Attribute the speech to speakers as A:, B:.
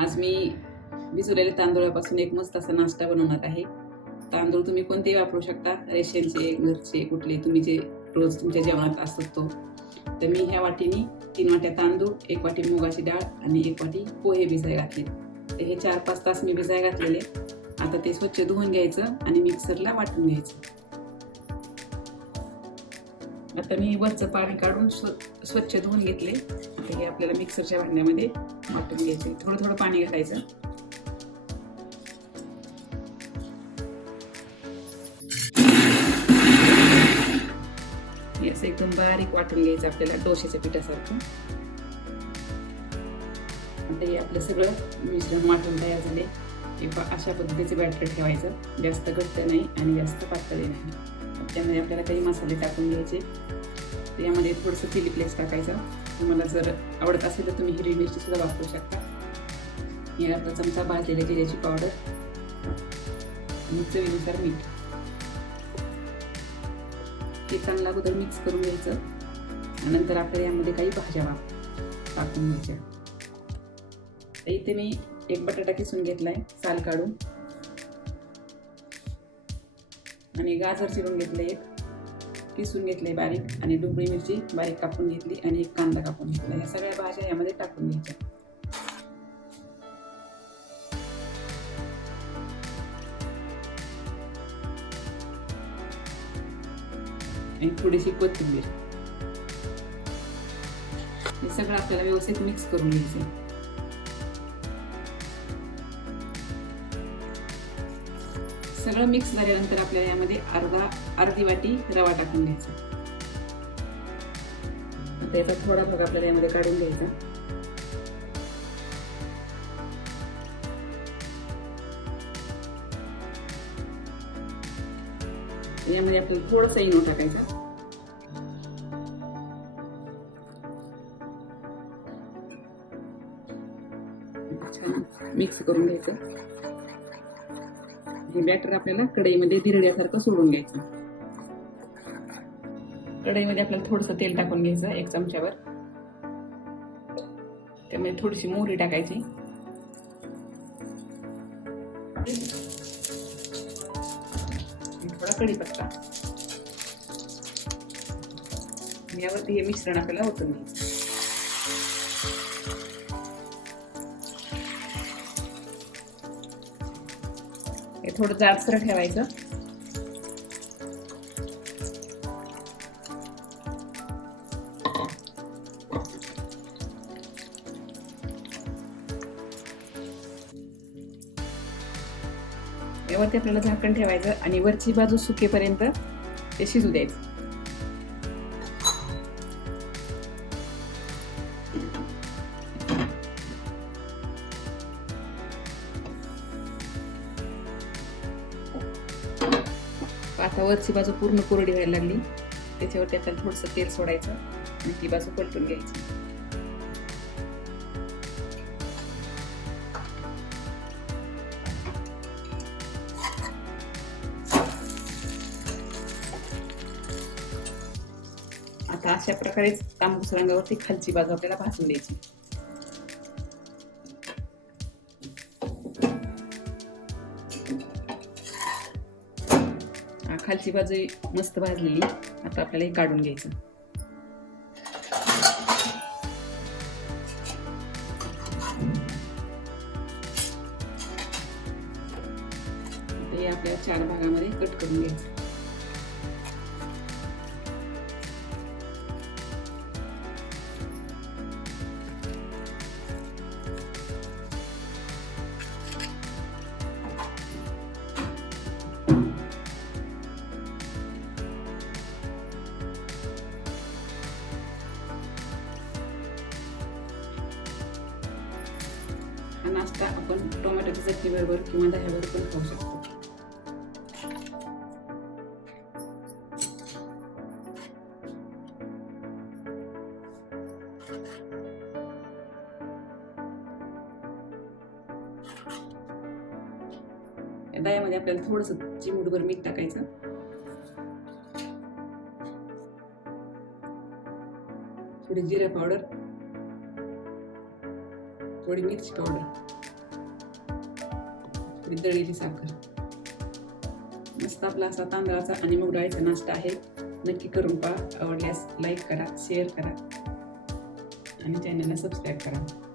A: आज मी भिजवलेल्या तांदूळापासून एक मस्त असा नाश्ता बनवणार आहे. तांदूळ तुम्ही कोणतेही वापरू शकता. रेशनचे घरचे कुठले तुम्ही जे रोज तुमच्या जेवणात असतात तो तर मी ह्या वाटीने तीन वाट्या तांदूळ एक वाटी मुगाची डाळ आणि एक वाटी पोहे भिजाय घातले. तर हे चार पाच तास मी भिजाय घातलेले. आता ते स्वच्छ धुवून घ्यायचं आणि मिक्सरला वाटून घ्यायचं. आता मी वरचं पाणी काढून स्व- स्वच्छ धुवून घेतले. आता हे आपल्याला मिक्सरच्या भांड्यामध्ये वाटून घ्यायचे थोडं थोडं पाणी घालायचं. असं एकदम बारीक वाटून घ्यायचं आपल्याला डोशेच्या पिठासारखं. आता हे आपलं सगळं मिश्रण वाटून तयार झाले. पा- अशा पद्धतीचे बॅटर ठेवायचं. जास्त घट्ट नाही आणि जास्त पातळ नाही. त्यामध्ये आपल्याला काही मसाले टाकून घ्यायचे. यामध्ये थोडंसं चिली फ्लेक्स टाकायचं. तुम्हाला जर आवडत असेल तर तुम्ही हिरवी मिरची सुद्धा वापरू शकता. मी अर्धा चमचा भाजलेल्या जिऱ्याची पावडर आणि चवीनुसार मीठ. हे चांगलं अगोदर मिक्स करून घ्यायचं. नंतर आपल्याला यामध्ये काही भाज्या वाप टाकून घ्यायच्या. इथे मी एक बटाटा किसून घेतलाय साल काढून. आणि गाजर चिरून घेतलं एक. किसून घेतले बारीक आणि डुबळी मिरची बारीक कापून घेतली आणि एक कांदा कापून घेतला. या सगळ्या भाज्या यामध्ये टाकून घ्यायच्या. आणि थोडीशी कोथिंबीर. हे सगळं आपल्याला व्यवस्थित मिक्स करून घ्यायचं सगळं मिक्स झाल्यानंतर आपल्याला यामध्ये अर्धा अर्धी वाटी रवा टाकून घ्यायचा. त्याचा थोडा भाग आपल्याला यामध्ये काढून घ्यायचा. यामध्ये आपल्याला थोडंसं इनो टाकायचा. छान. मिक्स करून घ्यायचं. हे बॅटर आपल्याला कढईमध्ये धिरड्यासारखं सोडून घ्यायचं. कढईमध्ये आपल्याला थोडंसं तेल टाकून घ्यायचं एक चमच्यावर. त्यामध्ये थोडीशी मोहरी टाकायची. थोडा कढीपत्ता. पत्ता यावरती हे मिश्रण आपल्याला ओतून घ्यायचं. हे थोडं जाडसर ठेवायचं. यावरती आपल्याला झाकण ठेवायचं आणि वरची बाजू सुकेपर्यंत ते शिजू द्यायचं. आता वरची बाजू पूर्ण कोरडी व्हायला लागली. त्याच्यावरती आपल्याला थोडंसं तेल सोडायचं आणि ती बाजू पलटून घ्यायची. आता अशा प्रकारे तांबूस रंगावरती खालची बाजू आपल्याला भाजून द्यायची खालची बाजू मस्त भाजलेली. आता आपल्याला हे काढून घ्यायचं. हे आपल्याला चार भागामध्ये कट करून घ्यायचं. हा नाश्ता आपण टोमॅटोच्या चटणीबरोबर किंवा दह्यावर पण खाऊ शकतो. दह्यामध्ये आपल्याला थोडस चिमूटभर मीठ टाकायचं. थोडी जिरा पावडर थोडी मिरची पावडर. थोडी दळलेली साखर. मस्त आपला असा तांदळाचा आणि मूग डाळीचा नाश्ता आहे. नक्की करून पहा. आवडल्यास लाइक करा शेअर करा. आणि चॅनलला करा.